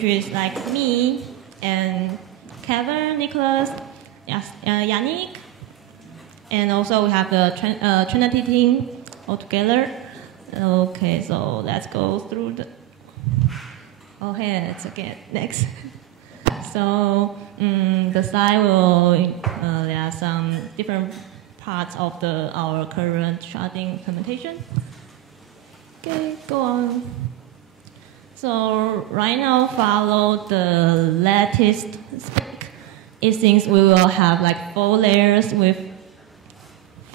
which is like me and Catherine, Nicholas, Yanni, and also have the Trinity team altogether. Okay, so let's go through the. Okay, thanks. So the slide will there are some different parts of our current sharding implementation. Okay, go on. So right now, follow the lattice instance. We will have like 4 layers with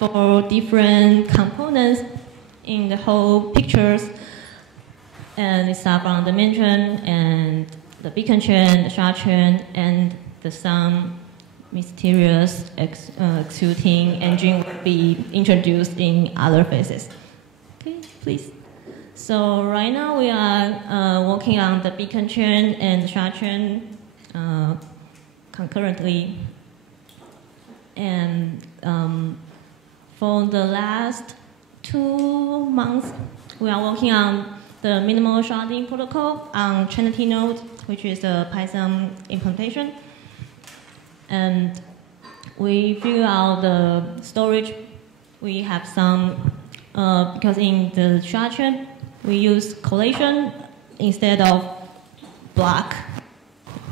4 different components in the whole picture. And start from the main chain and the beacon chain, shard chain, and some mysterious shooting engine will be introduced in other places. Okay, please. So right now we are working on the beacon chain and shard chain concurrently, and for the last 2 months we are working on the minimal sharding protocol on Trinity node, which is a Python implementation. And we figure out the storage. We have some, because in the shard chain, we use collation instead of block,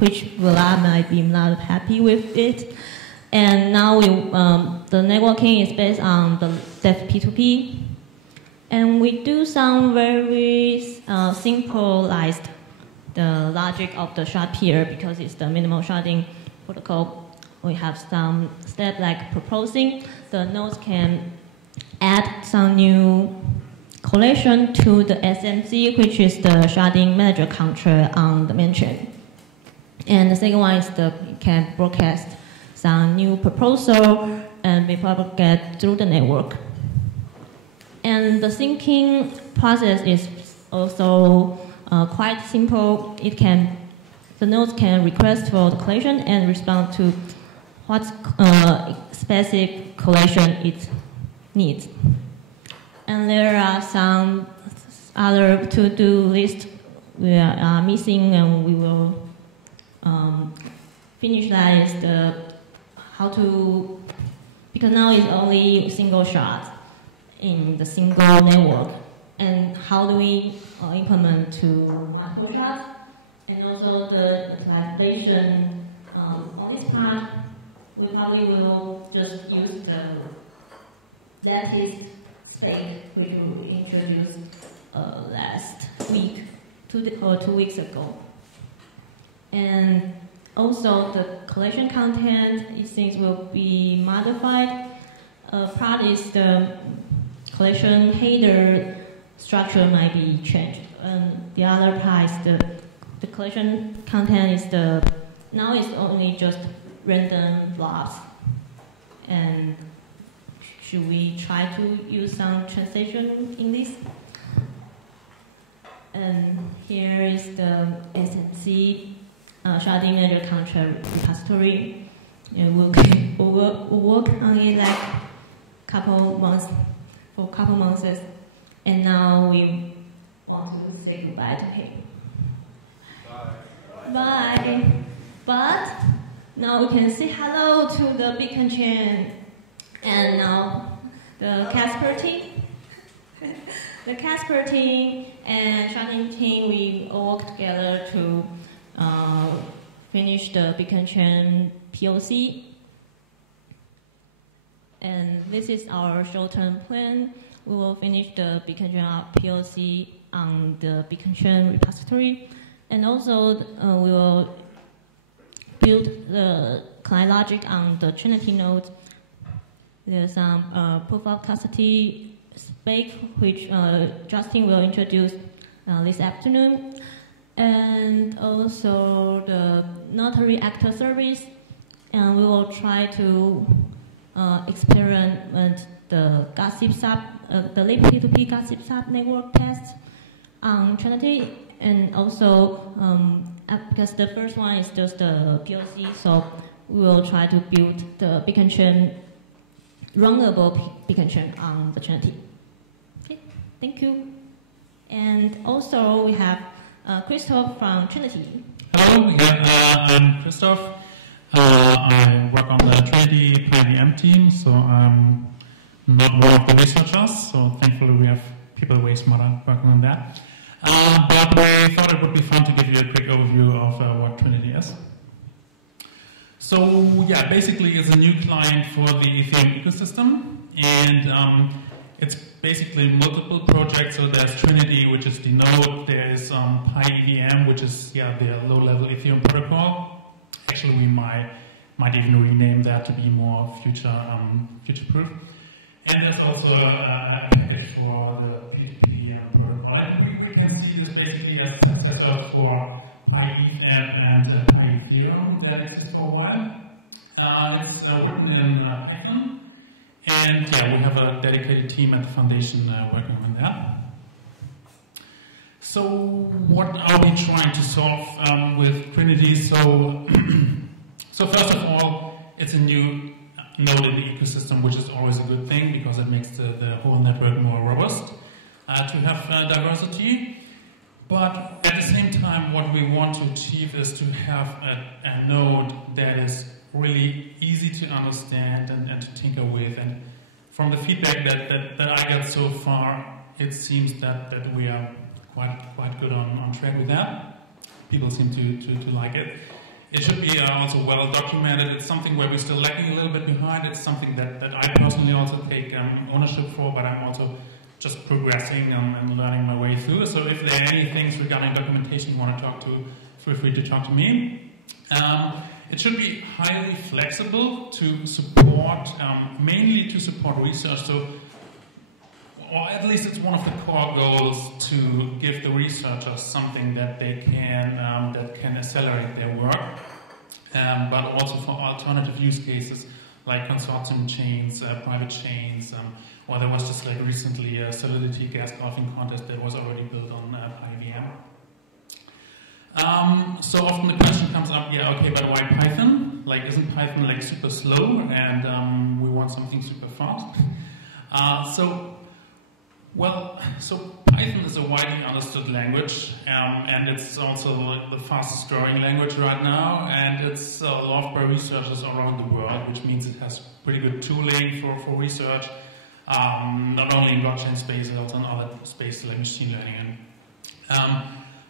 which the last night is not happy with it. And now the networking is based on the set P2P. And we do some very simple, like the logic of the shard here, because it's the minimal sharding protocol. We have some steps like proposing. The nodes can add some new collection to the SMC, which is the sharding manager control on the main chain. And the second one is can broadcast some new proposal and they will get to the network. And the syncing process is also quite simple. The nodes can request for collection and respond to what specific collection it needs. And there are some other to-do lists we are missing, and we will finish that. Is how to, because now it's only single shard in the single network, and how do we implement to multiple shards, and also the utilization on this part. We probably will just use the lattice spec, which we introduced last week, 2 weeks ago. And also the collection content, it seems, will be modified. Part is the collection header structure might be changed, and the other part is the collection content is now it's only just random blobs. And should we try to use some translation in this? And here is the SMC sharding manager contract repository. We'll work on it like for a couple months, and now we want to say goodbye to him. Bye. But now we can say hello to the beacon chain, and now the Casper team. The Casper team and sharding team, we all work together to finish the beacon chain POC. And this is our short-term plan. We will finish the beacon chain POC on the beacon chain repository, and also we will build the client logic on the Trinity node. There's some proof of custody spec, which Justin will introduce this afternoon, and also the notary actor service. And we will try to experiment the gossip sub, the lib P2P gossip sub network test on Trinity, and also because the first one is just the POC, so we will try to build the beacon chain, runnable beacon chain on the Trinity. Okay, thank you. And also we have Crystal from Trinity. Hello, I'm Christoph. I work on the Trinity PyVM team, so I'm not one of the researchers, so thankfully we have people way smarter working on that. But we thought it would be fun to give you a quick overview of what Trinity is. So yeah, basically it's a new client for the Ethereum ecosystem, and it's basically multiple projects. So there's Trinity, which is the node. There is PyEVM, which is the low-level Ethereum protocol. Actually, we might even rename that to be more future-proof. And there's also a package for the P2P protocol. And we can see this basically as successors for PyETH app and PyEthereum that exist for a while. It's written in Python. And we have a dedicated team at the foundation working on that. So what are we trying to solve with Trinity? So first of all, it's a new node in the ecosystem, which is always a good thing because it makes the whole network more robust to have diversity. But at the same time, what we want to achieve is to have a node that is really easy to understand and to tinker with. And from the feedback that I got so far, it seems that we are quite good on track with that. People seem to like it. It should be also well documented. It's something where we're still lacking a little bit behind. It's something that I personally also take ownership for, but I'm also just progressing and learning my way through. So if there are any things regarding documentation you want to talk to, feel free to talk to me. It should be highly flexible to support, mainly to support research. So, or at least it's one of the core goals to give the researchers something that they can accelerate their work, but also for alternative use cases like consortium chains, private chains, or there was just like recently a Solidity gas golfing contest that was already built on PyVM. So often the question comes up, but why Python? Like, isn't Python like super slow and we want something super fast? So Python is a widely understood language, and it's also the fastest growing language right now, and it's loved by researchers around the world, which means it has pretty good tooling for research, not only in blockchain space, but also in other spaces like machine learning. And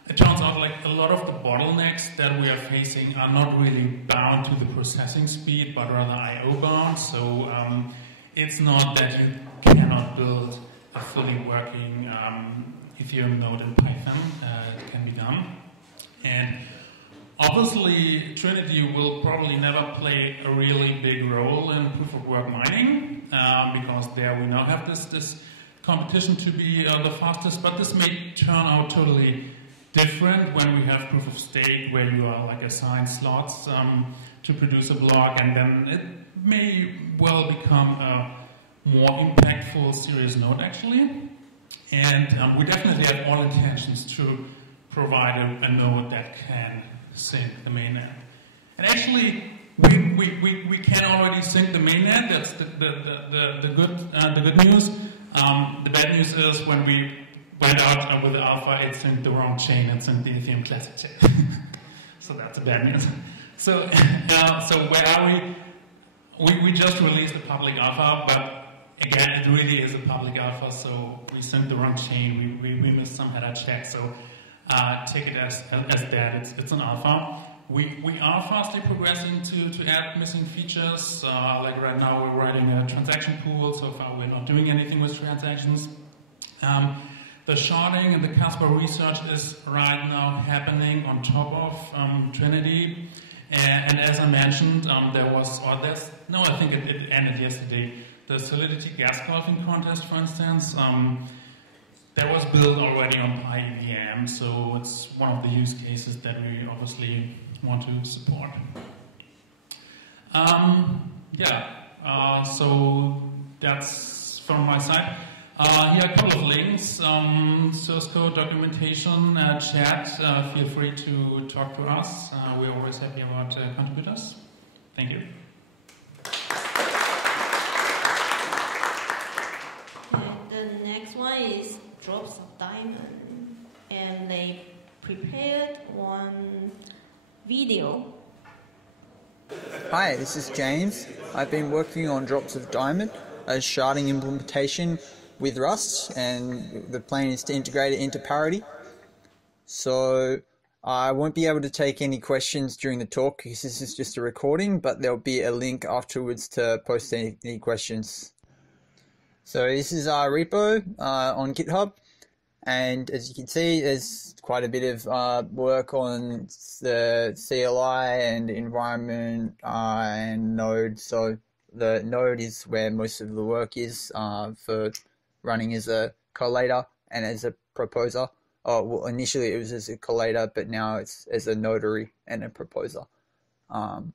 it turns out like a lot of the bottlenecks that we are facing are not really bound to the processing speed, but rather I/O bound. So it's not that you cannot build a fully working Ethereum node in Python. It can be done. And obviously, Trinity will probably never play a really big role in proof-of-work mining because there we now have this competition to be the fastest. But this may turn out totally different when we have proof of stake, where you are like assigned slots to produce a block, and then it may well become a more impactful serious node actually. And we definitely have all intentions to provide a node that can sync the mainnet. And actually, we can already sync the mainnet. That's the good news. The bad news is when we went out with the alpha, it synced the wrong chain. It synced the Ethereum Classic chain. So that's the bad news. So where are we? We just released a public alpha, but again, it really is a public alpha. So we synced the wrong chain. We missed some header checks. So take it as that. It's an alpha. We are fastly progressing to add missing features. Like right now, we're writing a transaction pool. So far, we're not doing anything with transactions. The sharding and the Casper research is right now happening on top of Trinity. And as I mentioned, I think it ended yesterday. The Solidity gas golfing contest, for instance, that was built already on PyEVM, so it's one of the use cases that we obviously want to support. So that's from my side. Here are a couple of links, source code, documentation, chat. Feel free to talk to us. We're always happy about contributors. Thank you. Okay, the next one is Drops of Diamond. And they prepared one video. Hi, this is James. I've been working on Drops of Diamond, a sharding implementation with Rust, and the plan is to integrate it into Parity. So I won't be able to take any questions during the talk because this is just a recording, but there'll be a link afterwards to post any questions. So this is our repo on GitHub, and as you can see, there's quite a bit of work on the CLI and environment and Node. So the Node is where most of the work is for running as a collator and as a proposer. Oh, well, initially it was as a collator, but now it's as a notary and a proposer. The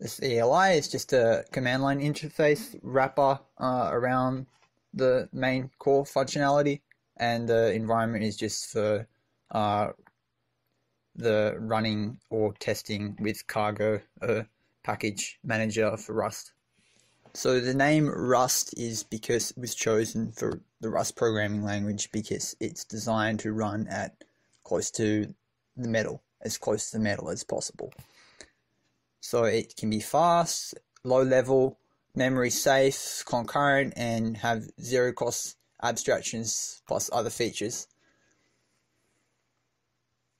CLI is just a command line interface wrapper around the main core functionality, and the environment is just for the running or testing with Cargo, a package manager for Rust. So the name Rust is because it was chosen for the Rust programming language because it's designed to run at close to the metal, as close to the metal as possible. So it can be fast, low level, memory safe, concurrent, and have zero cost abstractions plus other features.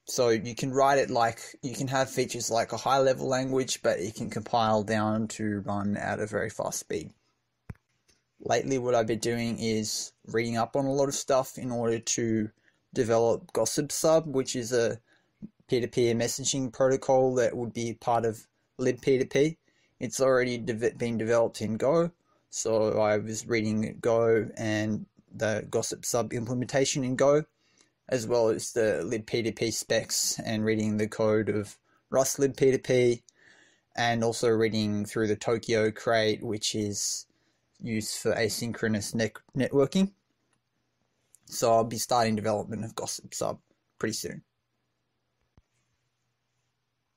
So you can write it like, you can have features like a high level language, but it can compile down to run at a very fast speed. Lately what I've been doing is reading up on a lot of stuff in order to develop GossipSub, which is a peer-to-peer messaging protocol that would be part of libp2p. It's already been developed in Go, so I was reading Go and the GossipSub implementation in Go, as well as the libp2p specs, and reading the code of Rust libp2p, and also reading through the Tokyo crate, which is used for asynchronous networking. So I'll be starting development of GossipSub pretty soon.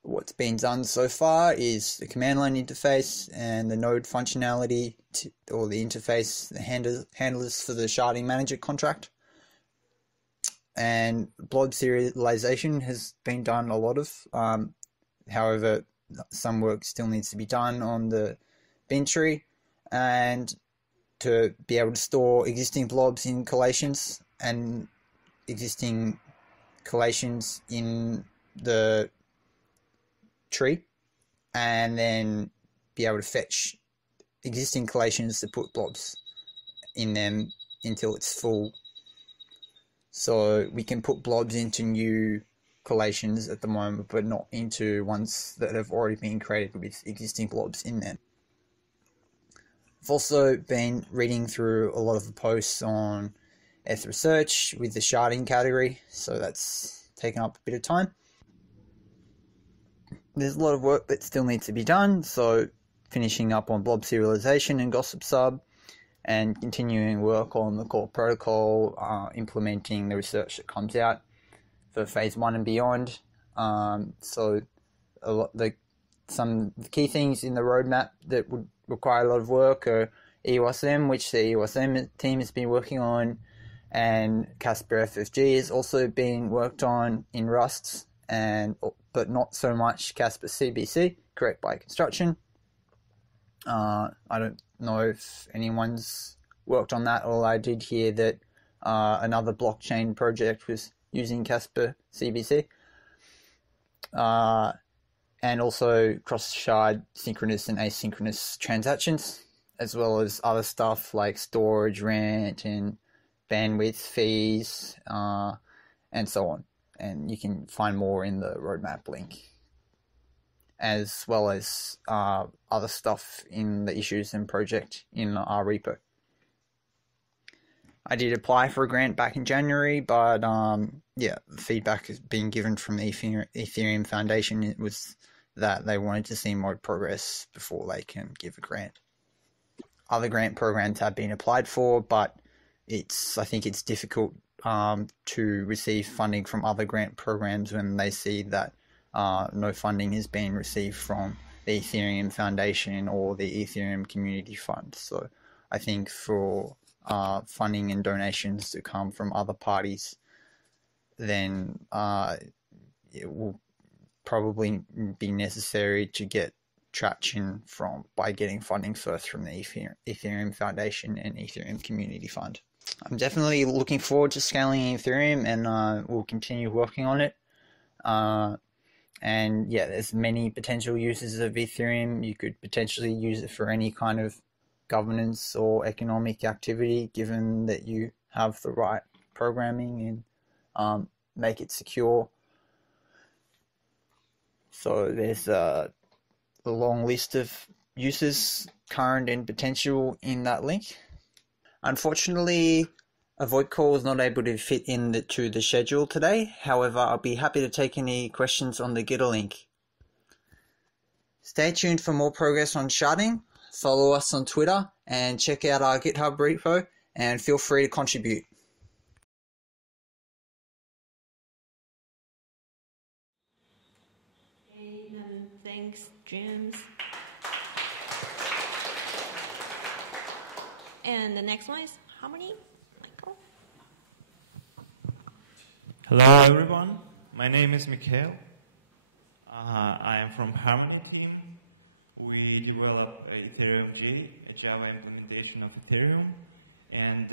What's been done so far is the command line interface and the node functionality, or the interface, the handlers for the sharding manager contract. And blob serialization has been done a lot of. However, some work still needs to be done on the bin tree, and to be able to store existing blobs in collations and existing collations in the tree, and then be able to fetch existing collations to put blobs in them until it's full. So we can put blobs into new collations at the moment, but not into ones that have already been created with existing blobs in them. I've also been reading through a lot of the posts on Eth Research with the sharding category, so that's taken up a bit of time. There's a lot of work that still needs to be done, so finishing up on blob serialization and GossipSub, and continuing work on the core protocol, implementing the research that comes out for phase 1 and beyond. So some key things in the roadmap that would require a lot of work are EOSM, which the EOSM team has been working on, and Casper FFG is also being worked on in Rust, but not so much Casper CBC, correct by construction. I don't know if anyone's worked on that, or I did hear that another blockchain project was using Casper CBC. And also cross-shard synchronous and asynchronous transactions, as well as other stuff like storage rent and bandwidth fees, and so on. And you can find more in the roadmap link, as well as other stuff in the issues and project in our repo. I did apply for a grant back in January, but the feedback has been given from the Ethereum Foundation. It was that they wanted to see more progress before they can give a grant. Other grant programs have been applied for, but I think it's difficult to receive funding from other grant programs when they see that no funding has been received from the Ethereum Foundation or the Ethereum Community Fund. So I think for funding and donations to come from other parties, then it will probably be necessary to get traction by getting funding first from the Ethereum Foundation and Ethereum Community Fund. I'm definitely looking forward to scaling Ethereum, and we'll continue working on it. And yeah, there's many potential uses of Ethereum. You could potentially use it for any kind of governance or economic activity, given that you have the right programming and make it secure. So there's a long list of uses, current and potential, in that link. Unfortunately, a VoIP call is not able to fit into the schedule today. However, I'll be happy to take any questions on the Gitter link. Stay tuned for more progress on sharding. Follow us on Twitter and check out our GitHub repo, and feel free to contribute. Okay, thanks, James. And the next one is Harmony. Michael. Hello, everyone. My name is Matteo. I am from Harmony team. We develop Ethereum J, a Java implementation of Ethereum, and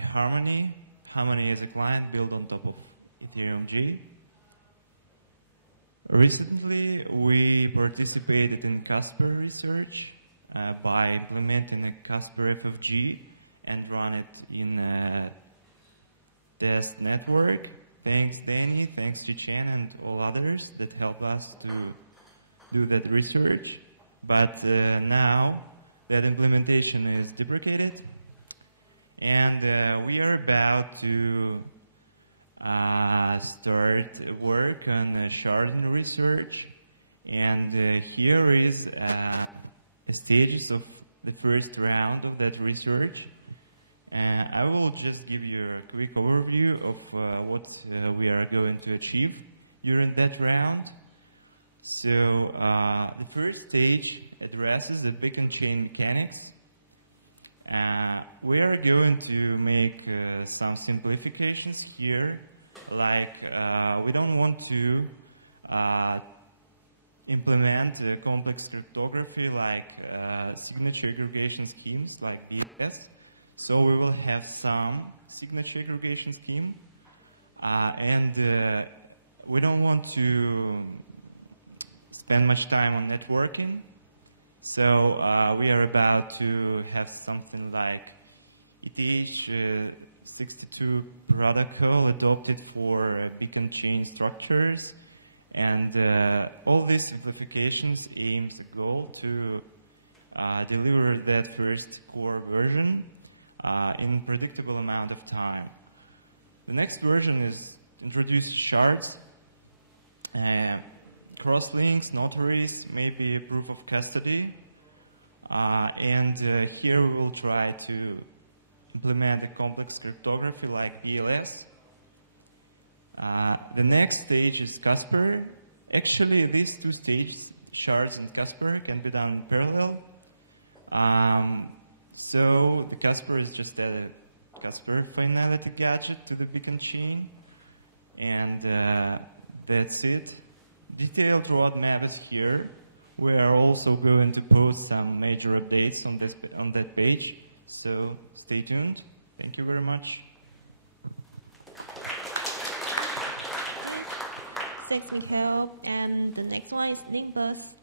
Harmony. Harmony is a client built on top of Ethereum J. Recently, we participated in Casper research by implementing a Casper FFG and run it in a test network. Thanks, Danny, thanks to Chen and all others that help us to do that research. But now that implementation is deprecated, and we are about to start work on sharding research. And here is a stages of the first round of that research. I will just give you a quick overview of what we are going to achieve during that round. So the first stage addresses the beacon chain mechanics. We are going to make some simplifications here, like we don't want to implement complex cryptography like signature aggregation schemes like BLS. So we will have some signature aggregation scheme, and we don't want to spend much time on networking. So we are about to have something like ETH62 protocol adopted for beacon chain structures, and all these simplifications aims the goal to deliver that first core version in predictable amount of time. The next version is introduce shards, crosslinks, notaries, maybe a proof of custody, and here we will try to implement a complex cryptography like BLS. The next stage is Casper. Actually, these two stages, shards and Casper, can be done in parallel. So the Casper is just a Casper finality gadget to the beacon chain, and that's it. Detailed roadmap is here. We are also going to post some major updates on that page, so stay tuned. Thank you very much. Thanks, Mikhail. And the next one is Nimbus.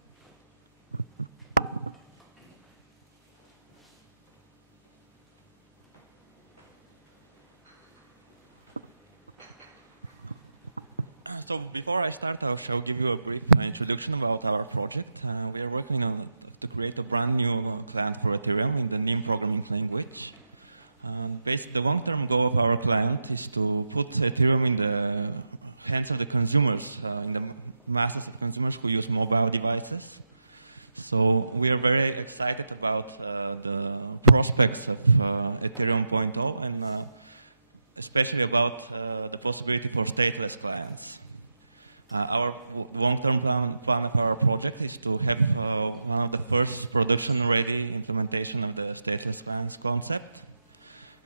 So before I start, I shall give you a brief introduction about our project. We are working on to create a brand new client for Ethereum in the NIM programming language. The long-term goal of our client is to put Ethereum in the hands of the consumers, in the masses of consumers who use mobile devices. So we are very excited about the prospects of Ethereum 0.0 and especially about the possibility for stateless clients. Our long-term plan of our project is to have one of the first production-ready implementation of the stateless clients concept.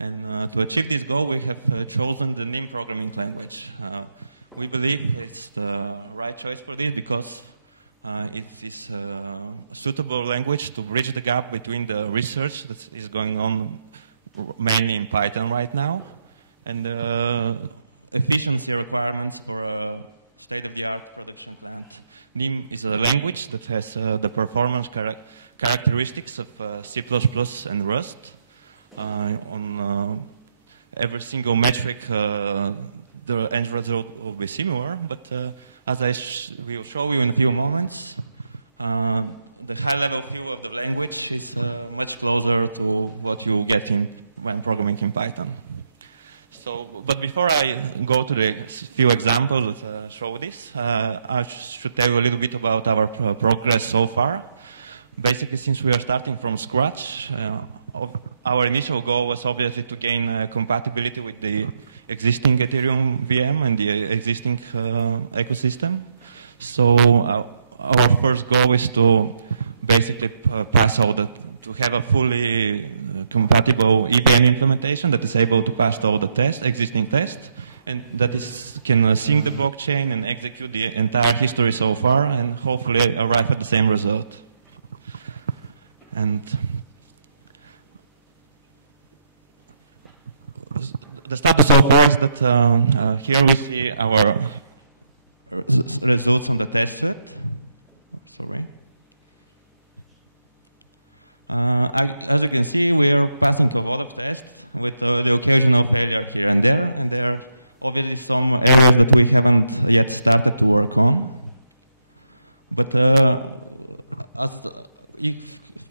And to achieve this goal, we have chosen the NIM programming language. We believe it's the right choice for this because it is a suitable language to bridge the gap between the research that is going on mainly in Python right now and the efficiency requirements for a state-of-the-art production client. NIM is a language that has the performance characteristics of C++ and Rust. On every single metric, the end result will be similar, but as I will show you in a few moments, the high-level feel of the language is much closer to what you get when programming in Python. But before I go to the few examples that show this, I should tell you a little bit about our progress so far. Basically, since we are starting from scratch, our initial goal was obviously to gain compatibility with the existing Ethereum VM and the existing ecosystem. So our first goal is to basically pass all to have a fully compatible EVM implementation that is able to pass all the existing tests, and that can sync the blockchain and execute the entire history so far, and hopefully arrive at the same result. And the status so far is that here we see our results on the test suite. Sorry. As you can see, we are passing a lot of tests with the occasional failure here and there are obviously some areas that we haven't yet started to work on. But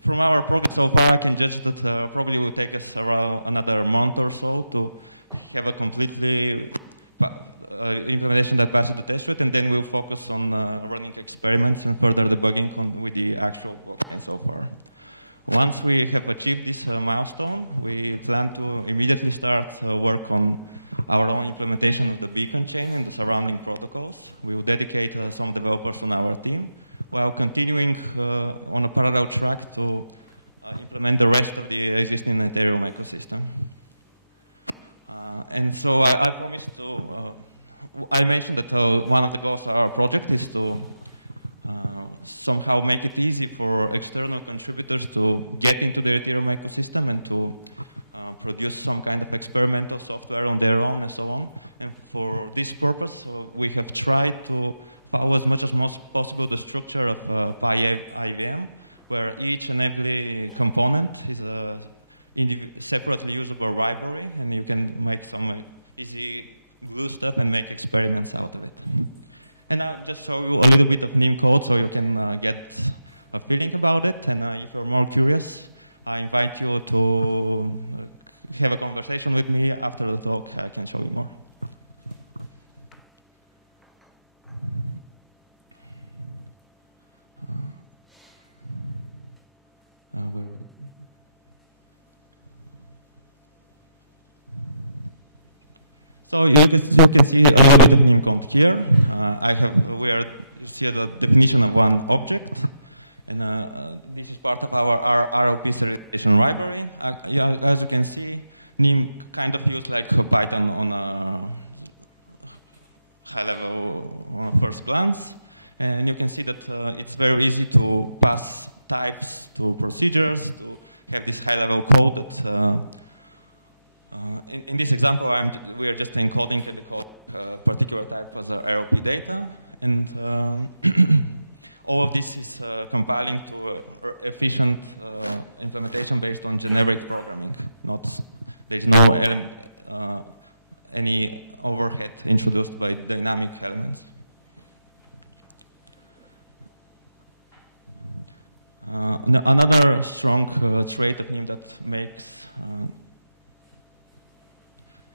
from our progress so far, I can judge that probably will take us around another month or so to have a completely implementation that passes the test suite, and then we'll focus on running experiments and further debugging with the actual blockchain so far. Once we have achieved this milestone, we plan to immediately start work on our own implementation of the beacon chain and the surrounding protocols. We will dedicate some developers on our team, while continuing on a parallel track to implement the rest of the existing Ethereum ecosystem. And so I promised to, I mentioned that one of the goals of our project is to somehow make it easy for external contributors to get into the Ethereum ecosystem and to produce some kind of experimental software on their own and so on. And for this purpose, we have tried to follow as much as possible the structure of PyIVM, where each and every component is a separately usable library, and you can make some easy glue stuff and make experiments out of it. And I'll just show you a little bit of NIM code so you can get a feeling about it. And if you're more curious, I invite you to have a conversation with me after the talk. I can show you more. Where? So you can see a little bit of NIM code here. You see the definition of one object, and this is part of our RLP serialization library. As you can see, NIM kind of feels like Python on a high level on a first glance, and you can see that it's very easy to pass types to procedures, to have this high level code that in this example, we are just encoding the code particular type as RLP data, and all of this is compiling to efficient implementation based on generic programming. There's no any overhead introduced by dynamic elements. Another strong trait of NIM that makes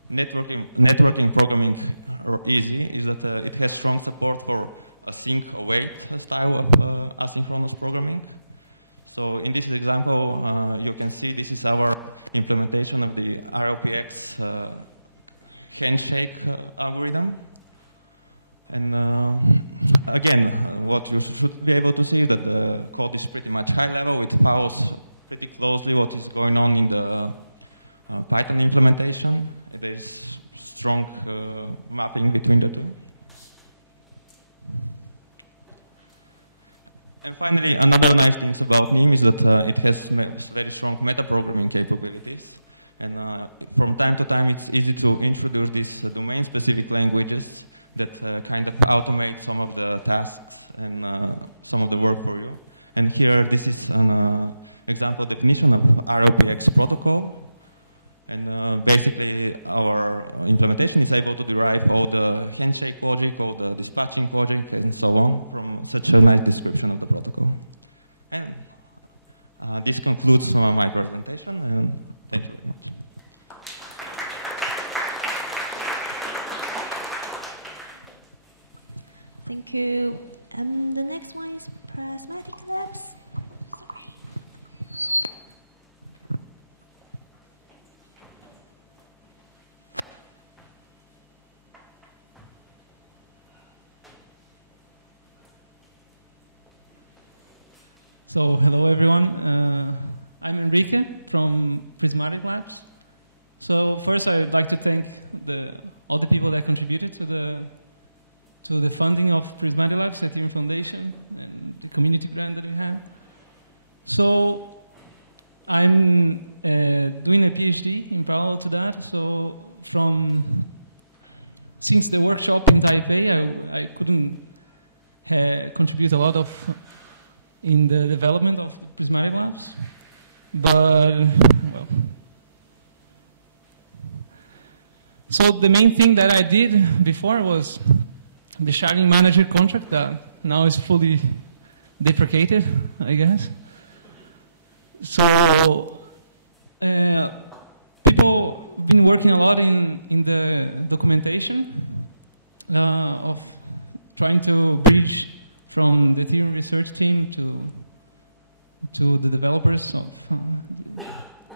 networking programming easy is that it has strong support for async-await style of asynchronous programming. So in this example, you can see this is our implementation of the RLPX handshake algorithm. And again, what you should be able to see is that the code is pretty much high level. It follows pretty closely what is going on in the Python implementation. There is strong mapping between the two. And finally, another nice thing about NIM is that it has very strong metaprogramming capabilities. And from time to time, it's easy to introduce these domain-specific languages that kind of automate some of the tasks and some of the work for you. And here, this is an example definition of ROPX protocol. And basically, our implementation is able to derive all the handshake logic, all the dispatching logic, and so on from such a nice description of the protocol. And this concludes my presentation, and thank you very much. Thank you. The next one is Prysmatic Labs. Sorry. So, hello everyone. I'm Enrique from Prysmatic Labs. So first I'd like to thank all the people that contributed to the funding of Prysmatic Labs, Ethereum Foundation, and the community grant that we had. So I'm doing a PhD in parallel to that. So since the workshop in Taipei, I couldn't contribute a lot in the development of the Prysmatic Labs, but well. So the main thing that I did before was the sharding manager contract that now is fully deprecated, I guess. So people have been working a lot in the documentation of trying to bridge from the Ethereum research team to the developers of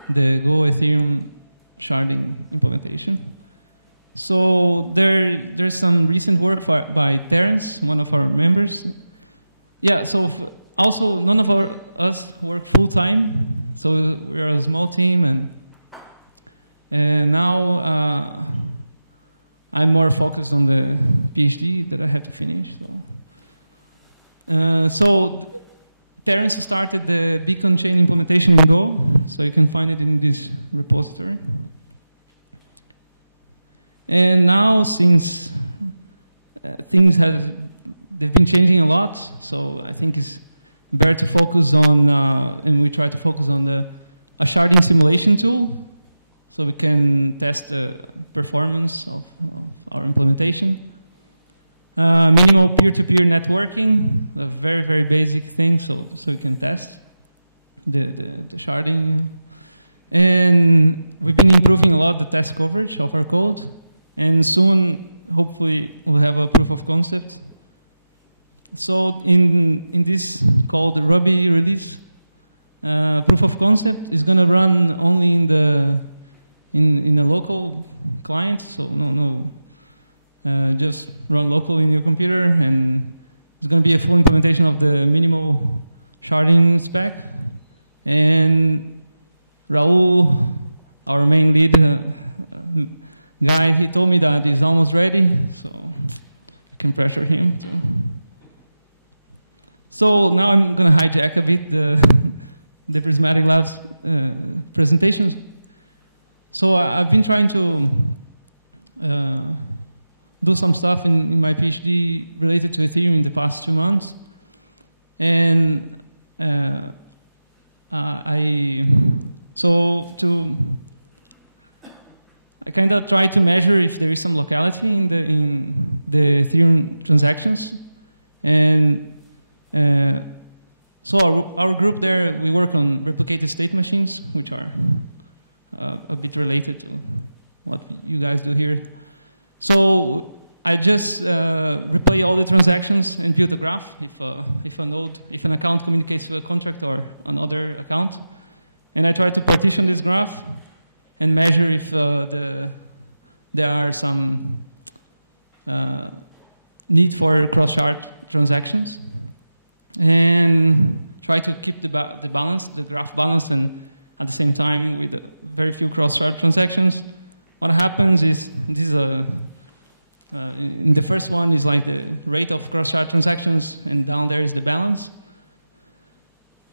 the Go Ethereum sharding implementation. So there's some recent work by Terence, one of our members. Yeah, so also none of us work full-time, so we're a small team, and now I'm more focused on the PhD that I have to finish. So Terence started the beacon chain implementation in Go, so you can find it in this repository. And now, since they've been changing a lot, so I think it's better to focus on, and we try to focus on a sharding simulation tool, so we can test the performance of our implementation. Minimal peer-to-peer networking, a very, very basic thing, so we can test the sharding. And we've been improving a lot the test coverage of our code. And soon, hopefully, we'll have a proof of concept. So in this called the Ruby release, proof of concept is going to run only in a local client. So just run locally in your computer, and it's going to be a full implementation of the minimal sharding spec. And Raul, our main lead guy, he told me that he's almost ready, so you can pressure him too. So now I'm going to hijack a bit the Prysmatic Labs presentations. So I've been trying to do some stuff in my PhD related to Ethereum in the past 2 months. And I kind of try to measure if there is some locality in the Ethereum transactions. And so our group there, we work on replicated state machines, which are a bit related to what you guys do here. So I just replay all the transactions and build a graph if an account communicates to a contract or another account. And I try to partition this graph and measure if there are some need for cross-shard transactions, and try to keep the balance, the graph balance, and at the same time with very few cross-shard transactions. What happens is in the first one is like the rate of cross-shard transactions, and down there is the balance.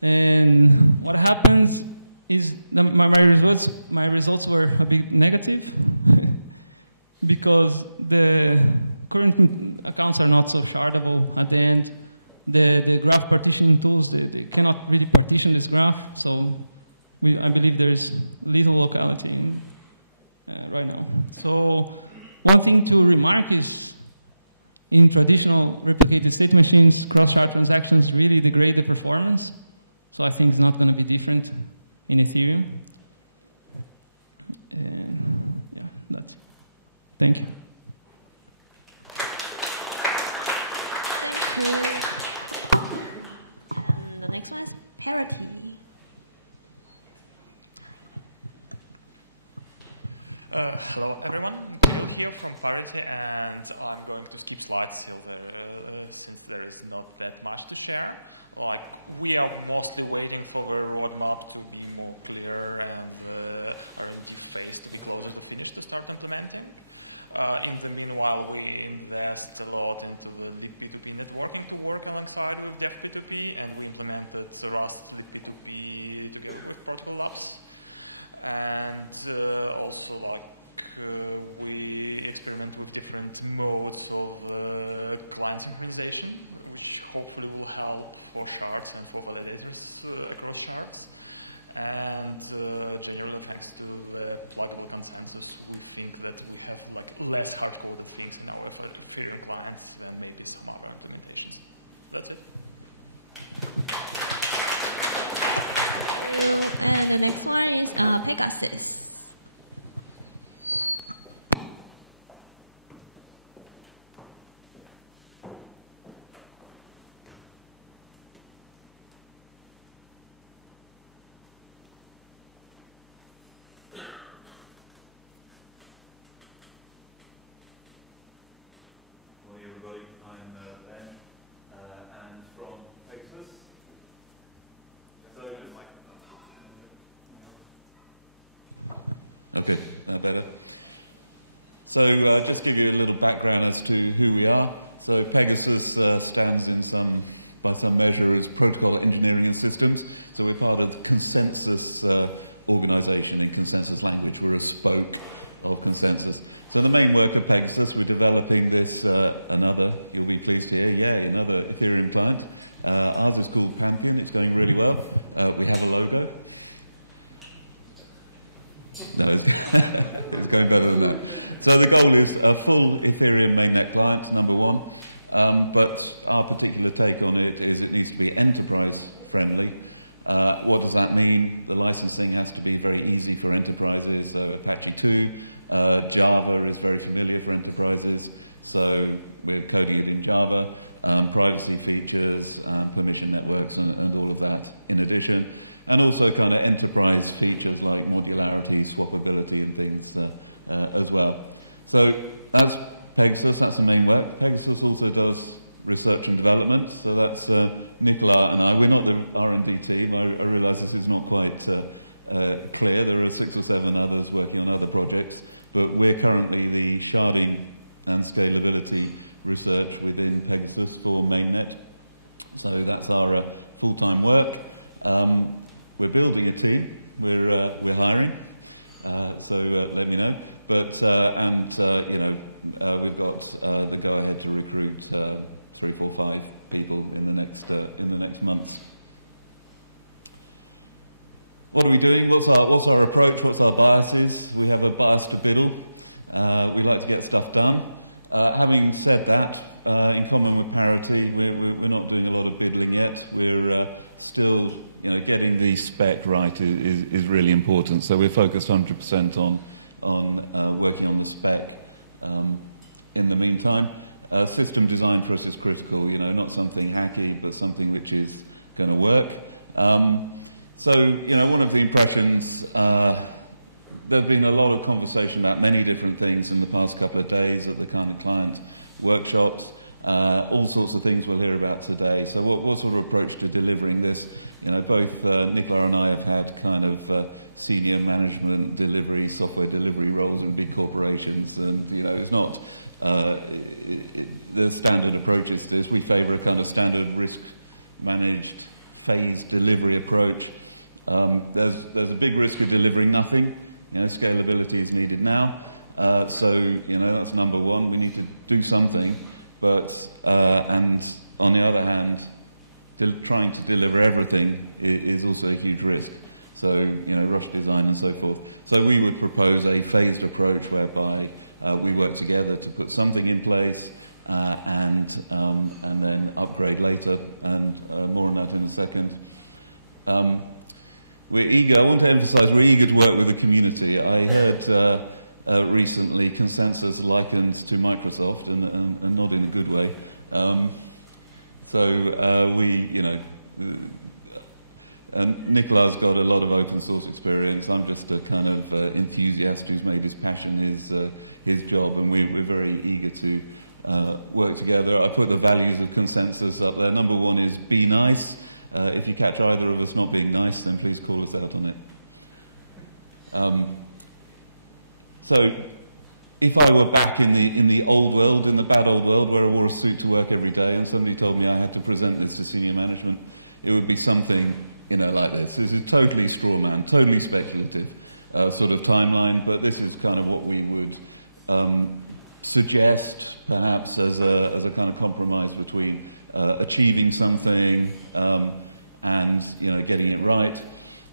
And what happens is my results were a bit negative because the current accounts are not so shardable at the end. The graph partitioning tools, they cannot really partition this graph, so I believe there's little locality right now. So one thing to remark is in traditional replicated state machines, cross-shard transactions really degrade the performance. So I think it's not going to be different in Ethereum. And yeah, that's it. Thank you. Thank you. And the next one is Parity. Hello everyone, Kirill here from Parity, and I'm going to skip slides since there is not that much to share. Like, we are mostly waiting for the roadmap to be more clear and the R&D phase to be closer to finish to start implementing. In the meanwhile, we invest a lot into the libp2p networking to work alongside with def-p2p, and we implemented Rust libp2p together with Protocol Labs. And also, we experiment with different modes of client synchronization, which hopefully will help for shards and for validators across shards. And generally, thanks to the pluggable ConsenSys, we think that we have less hard-coded things in our Ethereum clients than maybe some other implementations. That's it. And the next one is PegaSys. Okay, that better. So just give you a little background as to who we are. So PegaSys stands by some measure as protocol engineering and systems. So we're part of the ConsenSys organization in ConsenSys language. We're a spoke of ConsenSys. So the main work of PegaSys, we're developing this, you'll be pleased to hear, yay, another Ethereum client. Ours is called Pantheon. It's going really well. We have a logo. No, it's going better than that. So the goal is a full Ethereum mainnet client, number one. But our particular take on it is it needs to be enterprise friendly. What does that mean? The licensing has to be very easy for enterprises. So Apache 2, Java is very familiar for enterprises. So we're coding it in Java. Privacy features, permission networks, and all of that in addition. And also kind of enterprise features like modularity, swappability, and things as well. So that's PegaSys, that's the main work. PegaSys also does research and development, so that's Nicola and I. We're not the R&D team. I realize this is not quite clear. There are 6 or 7 others working on other projects, but we're currently the sharding and scalability research within PegaSys for mainnet. So that's our full-time work. We're building a team. We're hiring. So let me know. But we've got the go-ahead to recruit 3, 4, 5 people in the next months. What are we doing? What's our approach? What's our biases? We have a bias to biddle. We like to get stuff done. Having said that, in common with Parity, we're not doing a lot of biddling yet. We're still, getting the spec right is really important. So we're focused 100% on working on the spec. In the meantime, system design for us is critical. Not something hacky, but something which is going to work. So one of the impressions. There's been a lot of conversation about many different things in the past couple of days at the kind of client workshops. All sorts of things we'll hear about today. So what sort of approach to delivering this? Both Nicola and I have had kind of senior management delivery, software delivery roles in big corporations, and it's not the standard approaches to this. We favour a kind of standard risk-managed, phased delivery approach. There's a big risk of delivering nothing. Scalability is needed now. So that's number one. We need to do something. But and on the other hand, trying to deliver everything is also a huge risk. So, rush design and so forth. So we would propose a phased approach whereby we work together to put something in place and then upgrade later, and more on that in a second. We're eager, I want to emphasize, we're eager to work with the community. I heard recently ConsenSys likened to Microsoft, and not in a good way. And Nicolas got a lot of open source experience. I'm just a kind of enthusiast who's made his passion his job, and we're very eager to work together. I put the values of ConsenSys up there. Number one is be nice. If you catch either of us not being nice, then please call us out on it. So, if I were back in the old world, in the bad old world, where I wore a suit to work every day, and somebody told me I had to present this to senior management, it would be something, like this. This is totally straw man, totally speculative sort of timeline, but this is kind of what we would suggest, perhaps, as a kind of compromise between achieving something and getting it right.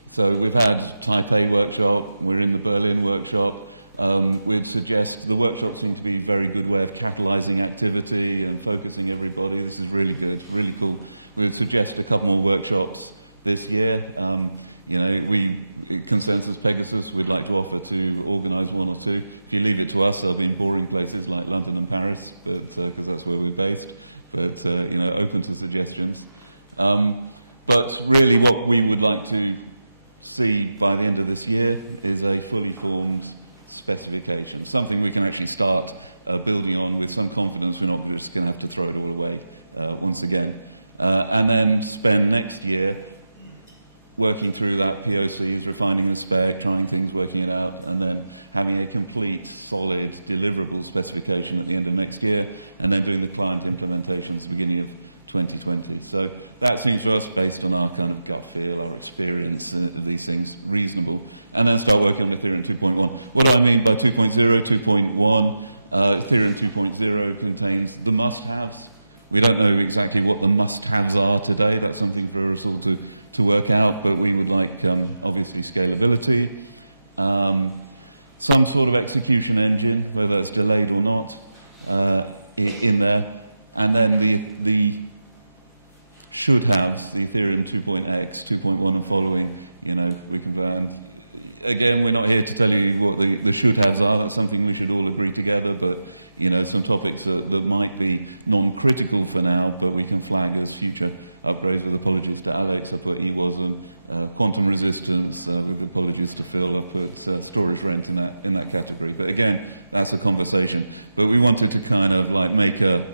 So we've had Type A workshop, we're in the Berlin workshop. We'd suggest the workshops seem to be a very good way of catalyzing activity and focusing everybody. This is really good, really cool. We'd suggest a couple more workshops this year. ConsenSys, PegaSys, we'd like to offer to organize one or two. If you leave it to us, they'll be in boring places like London and Paris, but because that's where we're based. But open to suggestions. But really, what we would like to see by the end of this year is a fully formed specification, something we can actually start building on with some confidence. We're not just going to have to throw it all away once again. And then spend next year working through that POCs, refining the spec, trying things, working it out, and then having a complete, solid, deliverable specification at the end of next year, and then doing the client implementations at the beginning of 2020. So that seems to us, based on our kind of gut feel, our experience of these things, reasonable. And then start working on Ethereum 2.1. What do I mean by 2.0, 2.1? Ethereum 2.0 contains the must-haves. We don't know exactly what the must-haves are today. That's something for us all to work out, but we would like, obviously, scalability, some sort of execution engine, whether that's delayed or not, in there, and then the should-haves, the Ethereum 2.x, 2.1 and following, we can plan. Again, we're not here to tell you what the should-haves are. That's something we should all agree together, but, some topics that might be non-critical for now, but we can flag as future upgrades. With apologies to Alex, I put EWASM, quantum resistance, with apologies to Phil, I put storage rent in that category. But again, that's a conversation. But we wanted to kind of make a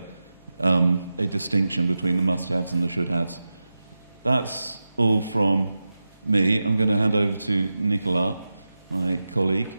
distinction between the must-haves and the should-haves. That's all from me. I'm going to hand over to Nicolas, my colleague.